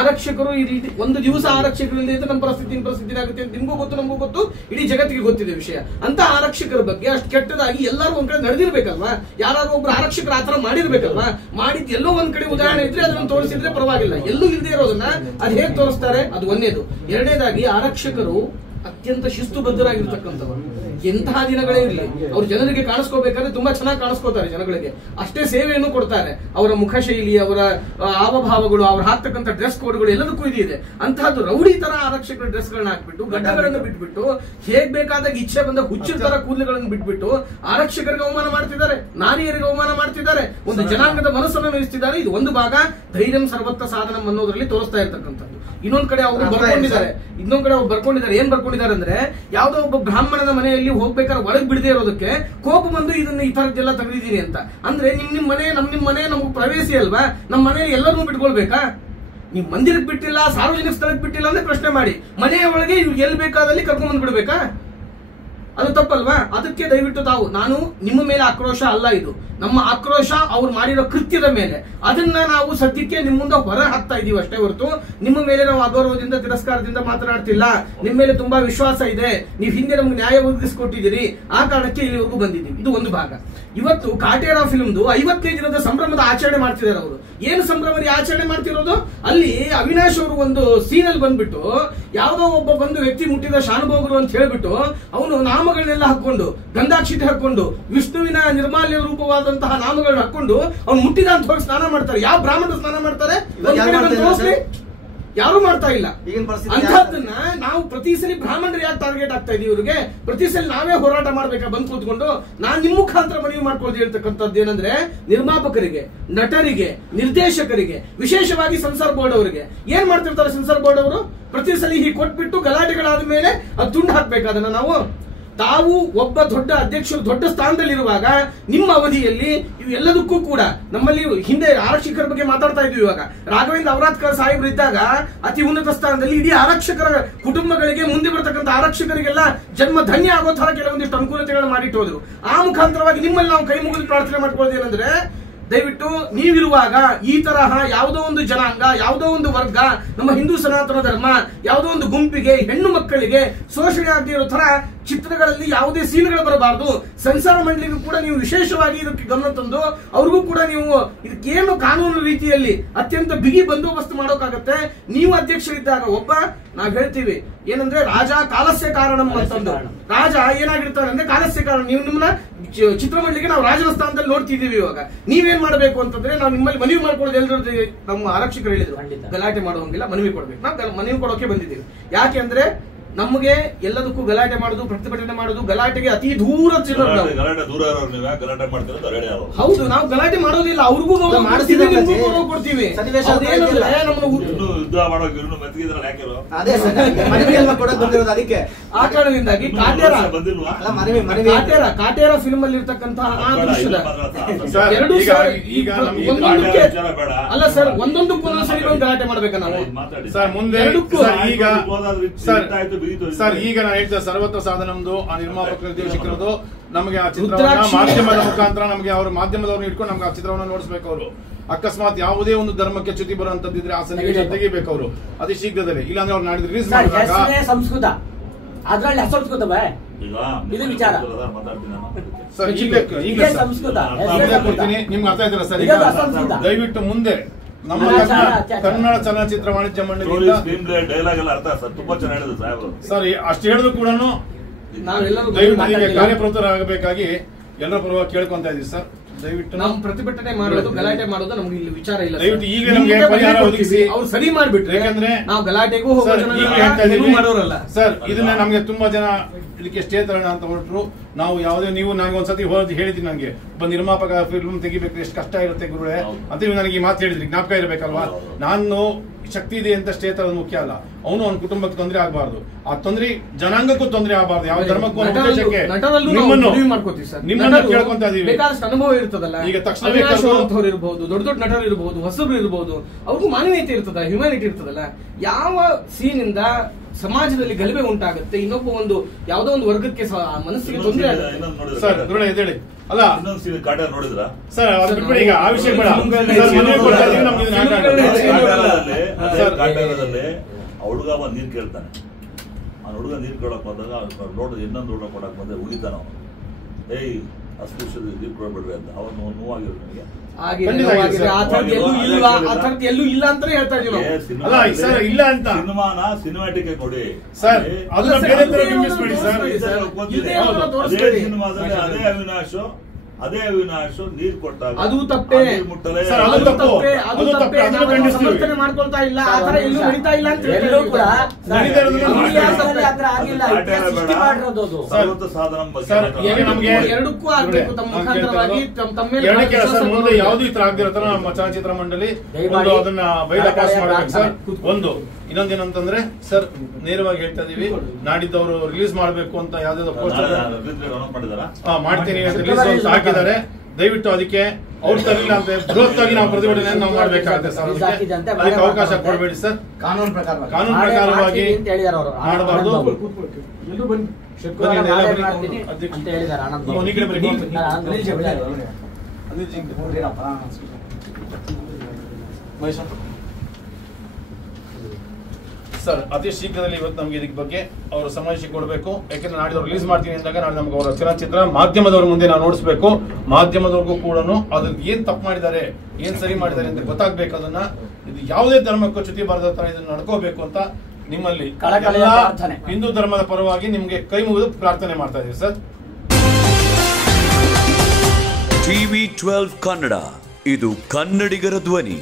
ಆರಕ್ಷಕರು ಈ ರೀತಿ ಒಂದು ದಿವಸ ಆರಕ್ಷಕರಿಂದ ನಮ್ಮ ಪರಿಸ್ಥಿತಿ ಆಗುತ್ತೆ ಅಂತ ನಿಮ್ಗೂ ಗೊತ್ತು, ನಮಗೂ ಗೊತ್ತು, ಇಡೀ ಜಗತ್ತಿಗೆ ಗೊತ್ತಿದೆ ವಿಷಯ. ಅಂತ ಆರಕ್ಷಕರ ಬಗ್ಗೆ ಅಷ್ಟು ಕೆಟ್ಟದಾಗಿ ಎಲ್ಲರೂ ಒಂದ್ ಕಡೆ ನಡೆದಿರ್ಬೇಕಲ್ವಾ? ಯಾರಾದ್ರೂ ಒಬ್ರು ಆರಕ್ಷಕರು ಆತರ ಮಾಡಿರ್ಬೇಕಲ್ವಾ? ಮಾಡಿದ್ ಎಲ್ಲೋ ಒಂದ್ ಕಡೆ ಉದಾಹರಣೆ ಇದ್ರೆ ಅದನ್ನ ತೋರಿಸಿದ್ರೆ ಪರವಾಗಿಲ್ಲ. ಎಲ್ಲೂ ಇಲ್ಲದೆ ಇರೋದನ್ನ ಅದ್ ಹೇಗ್ ತೋರಿಸ್ತಾರೆ? ಅದು ಒಂದೇದು. ಎರಡನೇದಾಗಿ ಆರಕ್ಷಕರು ಅತ್ಯಂತ ಶಿಸ್ತುಬದ್ಧರಾಗಿರ್ತಕ್ಕಂಥವ್ರು. ಎಂತಹ ದಿನಗಳೇ ಇರಲಿ, ಅವ್ರು ಜನರಿಗೆ ಕಾಣಿಸ್ಕೋಬೇಕಾದ್ರೆ ತುಂಬಾ ಚೆನ್ನಾಗಿ ಕಾಣಿಸ್ಕೋತಾರೆ ಜನಗಳಿಗೆ, ಅಷ್ಟೇ ಸೇವೆಯನ್ನು ಕೊಡ್ತಾರೆ. ಅವರ ಮುಖ ಶೈಲಿ, ಅವರ ಹಾವಭಾವಗಳು, ಅವ್ರು ಹಾಕ್ತಕ್ಕಂಥ ಡ್ರೆಸ್ ಕೋಡ್ಗಳು ಎಲ್ಲದಕ್ಕೂ ಇದೆ. ಅಂತಹದ್ದು ರೌಡಿ ತರ ಆರಕ್ಷಕರ ಡ್ರೆಸ್ ಗಳನ್ನ ಹಾಕ್ಬಿಟ್ಟು, ಗಡ್ಡಗಳನ್ನು ಬಿಟ್ಬಿಟ್ಟು, ಹೇಗ್ ಬೇಕಾದಾಗ ಇಚ್ಛೆ ಬಂದ ಹುಚ್ಚರ ತರ ಕೂದಲುಗಳನ್ನು ಬಿಟ್ಬಿಟ್ಟು ಆರಕ್ಷಕರಿಗೆ ಅವಮಾನ ಮಾಡ್ತಿದ್ದಾರೆ, ನಾರಿಯರಿಗೆ ಅವಮಾನ ಮಾಡ್ತಿದ್ದಾರೆ, ಒಂದು ಜನಾಂಗದ ಮನಸ್ಸನ್ನು ನೋಯಿಸ್ತಿದ್ದಾರೆ. ಇದು ಒಂದು ಭಾಗ ಧೈರ್ಯಂ ಸರ್ವತ್ರ ಸಾಧನಂ ಅನ್ನೋದ್ರಲ್ಲಿ ತೋರಿಸ್ತಾ ಇರ್ತಕ್ಕಂಥದ್ದು. ಇನ್ನೊಂದ್ ಕಡೆ ಅವರು ಬರ್ಕೊಂಡಿದ್ದಾರೆ, ಏನ್ ಬರ್ಕೊಂಡಿದ್ದಾರೆ ಅಂದ್ರೆ, ಯಾವ್ದೋ ಒಬ್ಬ ಬ್ರಾಹ್ಮಣನ ಮನೆಯಲ್ಲಿ ಹೋಗ್ಬೇಕಾದ್ರೆ ಒಳಗ್ ಬಿಡದೆ ಇರೋದಕ್ಕೆ ಕೋಪ ಬಂದು ಇದನ್ನ ಈ ತರದ್ದೆಲ್ಲ ತೆಗೆದಿದ್ದೀನಿ ಅಂತ. ಅಂದ್ರೆ ನಿಮ್ ಮನೆ ನಿಮ್ ಮನೆ ನಮ್ಗೆ ಪ್ರವೇಶಿ ಅಲ್ವಾ? ನಮ್ಮ ಮನೆಯಲ್ಲಿ ಎಲ್ಲರನ್ನೂ ಬಿಟ್ಕೊಳ್ಬೇಕಾ? ನೀವು ಮಂದಿರಕ್ಕೆ ಬಿಟ್ಟಿಲ್ಲ, ಸಾರ್ವಜನಿಕ ಸ್ಥಳಕ್ಕೆ ಬಿಟ್ಟಿಲ್ಲ ಅಂದ್ರೆ ಪ್ರಶ್ನೆ ಮಾಡಿ, ಮನೆಯ ಒಳಗೆ ಎಲ್ಲಿ ಬೇಕಾದಲ್ಲಿ ಕರ್ಕೊಂಡ್ ಬಂದ್ ಬಿಡ್ಬೇಕಾ? ಅದು ತಪ್ಪಲ್ವಾ? ಅದಕ್ಕೆ ದಯವಿಟ್ಟು ನಾನು ನಿಮ್ಮ ಮೇಲೆ ಆಕ್ರೋಶ ಅಲ್ಲ, ಇದು ನಮ್ಮ ಆಕ್ರೋಶ ಅವ್ರು ಮಾಡಿರೋ ಕೃತ್ಯದ ಮೇಲೆ. ಅದನ್ನ ನಾವು ಸದ್ಯಕ್ಕೆ ನಿಮ್ಮ ಮುಂದೆ ಹೊರ ಹಾಕ್ತಾ ಇದೀವಿ ಅಷ್ಟೇ ಹೊರತು ನಿಮ್ಮ ಮೇಲೆ ನಾವು ಅಗೌರವದಿಂದ, ತಿರಸ್ಕಾರದಿಂದ ಮಾತನಾಡ್ತಿಲ್ಲ. ನಿಮ್ಮ ಮೇಲೆ ತುಂಬಾ ವಿಶ್ವಾಸ ಇದೆ, ನೀವು ಹಿಂದೆ ನಮ್ಗೆ ನ್ಯಾಯ ಒದಗಿಸಿಕೊಟ್ಟಿದ್ದೀರಿ, ಆ ಕಾರಣಕ್ಕೆ ಇಲ್ಲಿವರೆಗೂ ಬಂದಿದ್ದೀವಿ. ಇದು ಒಂದು ಭಾಗ. ಇವತ್ತು ಕಾಟೇರ ಫಿಲ್ಮ್ದು 55 ದಿನದ ಸಂಭ್ರಮದ ಆಚರಣೆ ಮಾಡ್ತಿದ್ದಾರೆ ಅವರು. ಏನು ಸಂಭ್ರಮದ ಆಚರಣೆ ಮಾಡ್ತಿರೋದು? ಅಲ್ಲಿ ಅವಿನಾಶ್ ಅವರು ಒಂದು ಸೀನಲ್ಲಿ ಬಂದ್ಬಿಟ್ಟು ಯಾವ್ದೋ ಒಬ್ಬ ಬಂದು ವ್ಯಕ್ತಿ ಮುಟ್ಟಿದ ಶಾನುಭೋಗರು ಅಂತ ಹೇಳ್ಬಿಟ್ಟು ಅವನು ನಾಮಗಳನ್ನೆಲ್ಲ ಹಾಕೊಂಡು, ಗಂಧಾಕ್ಷಿತೆ ಹಾಕೊಂಡು, ವಿಷ್ಣುವಿನ ನಿರ್ಮಾಲ್ಯ ರೂಪವಾದಂತಹ ನಾಮಗಳನ್ನ ಹಾಕೊಂಡು ಅವ್ನು ಮುಟ್ಟಿದ ಅಂತ ಹೋಗಿ ಸ್ನಾನ ಮಾಡ್ತಾರೆ. ಯಾವ ಬ್ರಾಹ್ಮಣ ಸ್ನಾನ ಮಾಡ್ತಾರೆ? ಯಾರು ಮಾಡ್ತಾ ಇಲ್ಲ. ಅಂತಹದನ್ನ ನಾವು ಪ್ರತಿ ಸಲ ಬ್ರಾಹ್ಮಣರು ಯಾಕೆ ಟಾರ್ಗೆಟ್ ಆಗ್ತಾ ಇದೀವಿ? ಇವ್ರಿಗೆ ಪ್ರತಿ ಸಲ ನಾವೇ ಹೋರಾಟ ಮಾಡ್ಬೇಕಾ ಬಂದ್ ಕೂತ್ಕೊಂಡು? ನಾನ್ ನಿಮ್ ಮುಖಾಂತರ ಮನವಿ ಮಾಡ್ಕೊಳ್ಳಿ ಹೇಳ್ತಕ್ಕಂಥದ್ದು ಏನಂದ್ರೆ, ನಿರ್ಮಾಪಕರಿಗೆ, ನಟರಿಗೆ, ನಿರ್ದೇಶಕರಿಗೆ, ವಿಶೇಷವಾಗಿ ಸೆನ್ಸಾರ್ ಬೋರ್ಡ್ ಅವರಿಗೆ ಏನ್ ಮಾಡ್ತಿರ್ತಾರೆ? ಸೆನ್ಸಾರ್ ಬೋರ್ಡ್ ಅವರು ಪ್ರತಿ ಸಲ ಹೀಗೆ ಕೊಟ್ಬಿಟ್ಟು ಗಲಾಟೆಗಳಾದ ಮೇಲೆ ಅದು ತುಂಡು ಹಾಕ್ಬೇಕಾದನ್ನ ನಾವು ತಾವು ಒಬ್ಬ ದೊಡ್ಡ ಅಧ್ಯಕ್ಷರು ದೊಡ್ಡ ಸ್ಥಾನದಲ್ಲಿರುವಾಗ ನಿಮ್ಮ ಅವಧಿಯಲ್ಲಿ ಇವೆಲ್ಲದಕ್ಕೂ ಕೂಡ ನಮ್ಮಲ್ಲಿ ಹಿಂದೆ ಆರಕ್ಷಕರ ಬಗ್ಗೆ ಮಾತಾಡ್ತಾ ಇದ್ವಿ. ಇವಾಗ ರಾಘವೇಂದ್ರ ಔರಾದ್ಕರ್ ಸಾಹೇಬರು ಇದ್ದಾಗ ಅತಿ ಉನ್ನತ ಸ್ಥಾನದಲ್ಲಿ ಇಡೀ ಆರಕ್ಷಕರ ಕುಟುಂಬಗಳಿಗೆ, ಮುಂದೆ ಬರ್ತಕ್ಕಂಥ ಆರಕ್ಷಕರಿಗೆಲ್ಲ ಜನ್ಮ ಧನ್ಯ ಆಗೋ ತರ ಕೆಲವೊಂದಿಷ್ಟು ಅನುಕೂಲತೆಗಳನ್ನು ಮಾಡಿಟ್ಟೋದ್ರು. ಆ ಮುಖಾಂತರವಾಗಿ ನಿಮ್ಮಲ್ಲಿ ನಾವು ಕೈ ಮುಗಿದು ಪ್ರಾರ್ಥನೆ ಮಾಡ್ಕೊಳ್ಳೋದೇನಂದ್ರೆ, ದಯವಿಟ್ಟು ನೀವಿರುವಾಗ ಈ ತರಹ ಯಾವುದೋ ಒಂದು ಜನಾಂಗ, ಯಾವುದೋ ಒಂದು ವರ್ಗ, ನಮ್ಮ ಹಿಂದೂ ಸನಾತನ ಧರ್ಮ ಯಾವುದೋ ಒಂದು ಗುಂಪಿಗೆ, ಹೆಣ್ಣು ಮಕ್ಕಳಿಗೆ ಶೋಷಣೆ ಆಗದೇ ಇರೋ ತರ ಚಿತ್ರಗಳಲ್ಲಿ ಯಾವುದೇ ಸೀನ್ಗಳು ಬರಬಾರದು. ಸೆನ್ಸಾರ್ ಮಂಡಳಿಗೂ ಕೂಡ ನೀವು ವಿಶೇಷವಾಗಿ ಇದಕ್ಕೆ ಗಮನ ತಂದು ಅವ್ರಿಗೂ ಕೂಡ ನೀವು ಇದಕ್ಕೇನು ಕಾನೂನು ರೀತಿಯಲ್ಲಿ ಅತ್ಯಂತ ಬಿಗಿ ಬಂದೋಬಸ್ತ್ ಮಾಡೋಕ್ಕಾಗತ್ತೆ. ನೀವು ಅಧ್ಯಕ್ಷರಿದ್ದಾಗ ಒಬ್ಬ ನಾವ್ ಹೇಳ್ತೀವಿ ಏನಂದ್ರೆ, ರಾಜ ಕಾಲಸ್ಯ ಕಾರಣಂ ಅಂತಂದು. ರಾಜ ಏನಾಗಿರ್ತಾರೆ ಅಂದ್ರೆ ಕಾಲಸ್ಯ ಕಾರಣ. ನೀವು ನಿಮ್ಮನ್ನ ಚಿತ್ರಮಂಡಳಿಗೆ ನಾವು ರಾಜನ ಸ್ಥಾನದಲ್ಲಿ ನೋಡ್ತಿದೀವಿ. ಇವಾಗ ನೀವೇನ್ ಮಾಡಬೇಕು ಅಂತಂದ್ರೆ, ನಾವು ನಿಮ್ಮಲ್ಲಿ ಮನವಿ ಮಾಡ್ಕೊಳ್ಳೋದು ಎಲ್ಲರೂ ನಮ್ಮ ಆರಕ್ಷಕರು ಹೇಳಿದ್ರು, ಗಲಾಟೆ ಮಾಡುವಂಗಿಲ್ಲ, ಮನವಿ ಕೊಡ್ಬೇಕು. ನಾವು ಮನವಿ ಕೊಡೋಕೆ ಬಂದಿದ್ದೀವಿ. ಯಾಕೆ ಅಂದ್ರೆ ನಮಗೆ ಎಲ್ಲದಕ್ಕೂ ಗಲಾಟೆ ಮಾಡುದು, ಪ್ರತಿಭಟನೆ ಮಾಡುದು, ಗಲಾಟೆಗೆ ಅತಿ ದೂರ ಹೌದು. ನಾವು ಗಲಾಟೆ ಮಾಡೋದಿಲ್ಲ, ಅವ್ರಿಗೂ ಕೊಡ್ತೀವಿ. ಆ ಕಾರಣದಿಂದಾಗಿ ಕಾಟೇರ ಫಿಲ್ಮ್ ಅಲ್ಲಿ ಇರ್ತಕ್ಕಂತಹ ಅಲ್ಲ ಸರ್, ಒಂದೊಂದಕ್ಕೂ ಸರಿ ಗಲಾಟೆ ಮಾಡ್ಬೇಕಾ ನಾವು? ಸರ್ ಈಗ ನಾನು ಹೇಳ್ತೇನೆ, ಸರ್ವತ್ರ ಸಾಧನಮ್ದು ಆ ನಿರ್ಮಾಪಕ ನಿರ್ದೇಶಕರದು ನಮಗೆ ಆ ಚಿತ್ರವನ್ನ ಮಾಧ್ಯಮದ ಮುಖಾಂತರ ನಮಗೆ ಅವರು ಮಾಧ್ಯಮದವ್ರನ್ನ ಇಟ್ಕೊಂಡು ನಮ್ಗೆ ಆ ಚಿತ್ರವನ್ನ ನೋಡಿಸ್ಬೇಕು. ಅವರು ಅಕಸ್ಮಾತ್ ಯಾವುದೇ ಒಂದು ಧರ್ಮಕ್ಕೆ ಚ್ಯುತಿ ಬರುವಂತದ್ದಿದ್ರೆ ಆ ಸನ್ನಿವೇಶ ತೆಗಿಬೇಕು ಅವರು ಅತಿ ಶೀಘ್ರದಲ್ಲಿ. ಇಲ್ಲಾಂದ್ರೆ ಅವ್ರು ನಾಡಿದ್ರೆ ರಿಲೀಸ್ ಮಾಡಿದಾಗ ಸಂಸ್ಕೃತ ಅದರಲ್ಲಿ ಅಸಂಸ್ಕೃತವೇ ಇದು ವಿಚಾರ ಸರ್. ಈಗ ಸಂಸ್ಕೃತ ಕೊಡ್ತೀನಿ, ನಿಮ್ಗೆ ಅರ್ಥ ಆಯ್ತಲ್ಲ ಸರ್? ಈಗ ದಯವಿಟ್ಟು ಮುಂದೆ ನಮ್ಮ ಕನ್ನಡ ಚಲನಚಿತ್ರ ವಾಣಿಜ್ಯ ಮಂಡಳಿ ಡೈಲಾಗ್ ಎಲ್ಲ ಅರ್ಥ ಸರ್, ತುಂಬಾ ಚೆನ್ನಾಗಿದೆ ಸಾಹೇಬರು. ಸರ್ ಅಷ್ಟು ಹೇಳಿದ್ರು ಕೂಡ ದಯವಿಟ್ಟು ಕಾರ್ಯಪ್ರವೃತ್ತರಾಗಬೇಕಾಗಿ ಎಲ್ಲರ ಪರವಾಗಿ ಕೇಳ್ಕೊಂತ ಇದೀವಿ ಸರ್. ದಯವಿಟ್ಟು ನಾವು ಪ್ರತಿಭಟನೆ ಮಾಡೋದು, ಗಲಾಟೆ ಮಾಡೋದು ನಮ್ಗೆ ಇಲ್ಲಿ ವಿಚಾರ ಇಲ್ಲ. ದಯವಿಟ್ಟು ಈಗ ನಮ್ಗೆ ಪರಿಹಾರ ಒದಗಿಸಿ ಅವ್ರು ಸರಿ ಮಾಡ್ಬಿಟ್ರೆ, ಯಾಕಂದ್ರೆ ನಾವು ಗಲಾಟೆಗೂ ಮಾಡೋರಲ್ಲ ಸರ್. ಇದನ್ನ ನಮ್ಗೆ ತುಂಬಾ ಜನ ಇದಕ್ಕೆ ಸ್ಟೇ ತರೋಣ ಅಂತ ಹೊರಟರು. ನಾವು ಯಾವುದೇ, ನೀವು ನನಗೆ ಒಂದ್ಸತಿ ಹೋಗಿ ಹೇಳಿದ್ರಿ, ನನಗೆ ಒಬ್ಬ ನಿರ್ಮಾಪಕ ಫಿಲ್ಮ್ ತೆಗಿಬೇಕು ಎಷ್ಟು ಕಷ್ಟ ಇರುತ್ತೆ ಗುರುಗಳೇ ಅಂತ ನೀವು ನನಗೆ ಈ ಮಾತು ಹೇಳಿದ್ರಿ, ಜ್ಞಾಪಕ ಇರಬೇಕಲ್ವಾ? ನಾನು ಶಕ್ತಿ ಇದೆ ಅಂತ ಸ್ಟೇ ತರೋದು ಮುಖ್ಯ ಅಲ್ಲ. ಅವನು ಅವನ ಕುಟುಂಬಕ್ಕೆ ತೊಂದರೆ ಆಗಬಾರ್ದು, ಆ ತೊಂದರೆ ಜನಾಂಗಕ್ಕೂ ತೊಂದರೆ ಆಗಬಾರ್ದು. ಯಾವ ಧರ್ಮಕ್ಕೂ ನಿಮ್ಮನ್ನ ಕೇಳ್ಕೊಂತ ಇದೀವಿ. ಬೇಕಾದಷ್ಟು ಅನುಭವ ಇರ್ತದಲ್ಲ. ಈಗ ತಕ್ಷಣ ಇರಬಹುದು, ದೊಡ್ಡ ದೊಡ್ಡ ನಟರು ಇರಬಹುದು, ಹೊಸಬ್ರು ಇರಬಹುದು, ಅವ್ರಿಗೂ ಮಾನವೀಯತೆ ಇರ್ತದ, ಹ್ಯುಮ್ಯಾನಿಟಿ ಇರ್ತದಲ್ಲ. ಯಾವ ಸೀನಿಂದ ಸಮಾಜದಲ್ಲಿ ಗಲಭೆ ಉಂಟಾಗುತ್ತೆ, ಇನ್ನೊಬ್ಬ ಒಂದು ಯಾವುದೋ ಒಂದು ವರ್ಗಕ್ಕೆ ಮನಸ್ಸಿಗೆ ತೊಂದರೆ ಆಗುತ್ತೆ. ಸರ್ ಗುರುಗಳೇ ಎದ್ದೇಳಿ. ಅಲ್ಲ ಕಾಟೇರ ನೋಡಿದ್ರ ಸರ್? ಈಗ ಆ ವಿಷಯ ಬೇಡ. ಕಾಟೇರದಲ್ಲಿ ಆ ಹುಡುಗ ಬಂದು ನೀರು ಕೇಳ್ತಾನೆ. ಆ ಹುಡುಗ ನೀರು ಕೇಳಕ್ ಬಂದಾಗ ನೋಡಿದ್ರೆ ಇನ್ನೊಂದು ಹುಡುಗ ಕೊಡಕ್ ಬಂದ್ರೆ ಉಳಿತಾನ ಅವನು. ಏಯ್ ಅಸ್ಪೃಶ್ಯದ ನೀರು ಕೊಡ್ಬೇಡ್ರಿ ಅಂತ ಅವನು ನೋವಾಗಿರೋ ನನಗೆ. ಎಲ್ಲೂ ಇಲ್ಲ ಅಂತ ಹೇಳ್ತಾ ಇದೀವಿ. ಇಲ್ಲ ಅಂತ ಸಿನಿಮಾಟಿಕ್ ಕೊಡಿ ಸರ್, ಅದನ್ನ ಬೇರೆ ತರ ಬಿಂಬಿಸ್ಬೇಡಿ ಸರ್. ಅದೇ ಸಿನಿಮಾದಲ್ಲಿ ಅದೇ ಅವಿನಾಶ್ ನೀರ್ ಕೊಟ್ಟಾಗ ಅದು ತಪ್ಪೇ, ಸಮರ್ಥನೆ ಮಾಡ್ಕೊಳ್ತಾ ಇಲ್ಲ. ಆ ತರ ಎಲ್ಲೂ ನಡೀತಾ ಇಲ್ಲ ಅಂತ ಎರಡಕ್ಕೂ ಆಗ್ಬೇಕು. ತಮ್ಮ ಮುಖಾಂತರವಾಗಿ ಮುಂದೆ ಯಾವ್ದು ಈ ತರ ಆಗದಿರೋ ತರ ನಮ್ಮ ಚಲನಚಿತ್ರ ಮಂಡಳಿ ಅದನ್ನ ಬೈಲಾಪಾಸ್ ಮಾಡ್ಬೇಕು ಸರ್. ಒಂದು ಇನ್ನೊಂದೇನಂತಂದ್ರೆ ಸರ್, ನೇರವಾಗಿ ಹೇಳ್ತಾ ಇದೀವಿ, ನಾಡಿದ್ದವರು ರಿಲೀಸ್ ಮಾಡ್ಬೇಕು ಅಂತ ಯಾವ್ದಾದ್ರು ಪೋಸ್ಟರ್ ಮಾಡ್ತೀನಿ ಅಂತ ರಿಲೀಸ್ ಹಾಕಿದ್ದಾರೆ. ದಯವಿಟ್ಟು ಅದಕ್ಕೆ ಅವ್ರು ತರಲಿಲ್ಲ ಅಂತ ಬೃಹತ್ತಾಗಿ ನಾವು ಪ್ರತಿಭಟನೆ ನಾವು ಮಾಡ್ಬೇಕಾಗುತ್ತೆ ಸರ್. ಅದಕ್ಕೆ ಅವಕಾಶ ಕೊಡಬೇಡಿ ಸರ್. ಕಾನೂನು ಪ್ರಕಾರವಾಗಿ ಮಾಡಬಾರ್ದು. ಸರ್, ಅತಿ ಶೀಘ್ರದಲ್ಲಿ ಇವತ್ತು ನಮ್ಗೆ ಇದಕ್ಕೆ ಬಗ್ಗೆ ಅವರು ಸಮಸ್ಯೆ ಕೊಡಬೇಕು. ಯಾಕಂದ್ರೆ ನಾಡಿದವ್ರು ರಿಲೀಸ್ ಮಾಡ್ತೀನಿ ಅಂದಾಗ ನಾಳೆ ನಮ್ಗೆ ಅವರ ಚಲನಚಿತ್ರ ಮಾಧ್ಯಮದವ್ರ ಮುಂದೆ ನಾವು ನೋಡಿಸ್ಬೇಕು. ಮಾಧ್ಯಮದವ್ರಿಗೂ ಕೂಡ ಅದನ್ನ ಏನ್ ತಪ್ಪು ಮಾಡಿದ್ದಾರೆ, ಏನ್ ಸರಿ ಮಾಡಿದ್ದಾರೆ ಅಂತ ಗೊತ್ತಾಗ್ಬೇಕು. ಅದನ್ನ ಇದು ಯಾವುದೇ ಧರ್ಮಕ್ಕೂ ಚ್ಯುತಿ ಬಾರದ ತರ ಇದನ್ನ ನಡ್ಕೋಬೇಕು ಅಂತ ನಿಮ್ಮಲ್ಲಿ ಹಿಂದೂ ಧರ್ಮದ ಪರವಾಗಿ ನಿಮ್ಗೆ ಕೈ ಮುಗಿದು ಪ್ರಾರ್ಥನೆ ಮಾಡ್ತಾ ಇದೀವಿ ಸರ್. TV12 ಕನ್ನಡ, ಇದು ಕನ್ನಡಿಗರ ಧ್ವನಿ.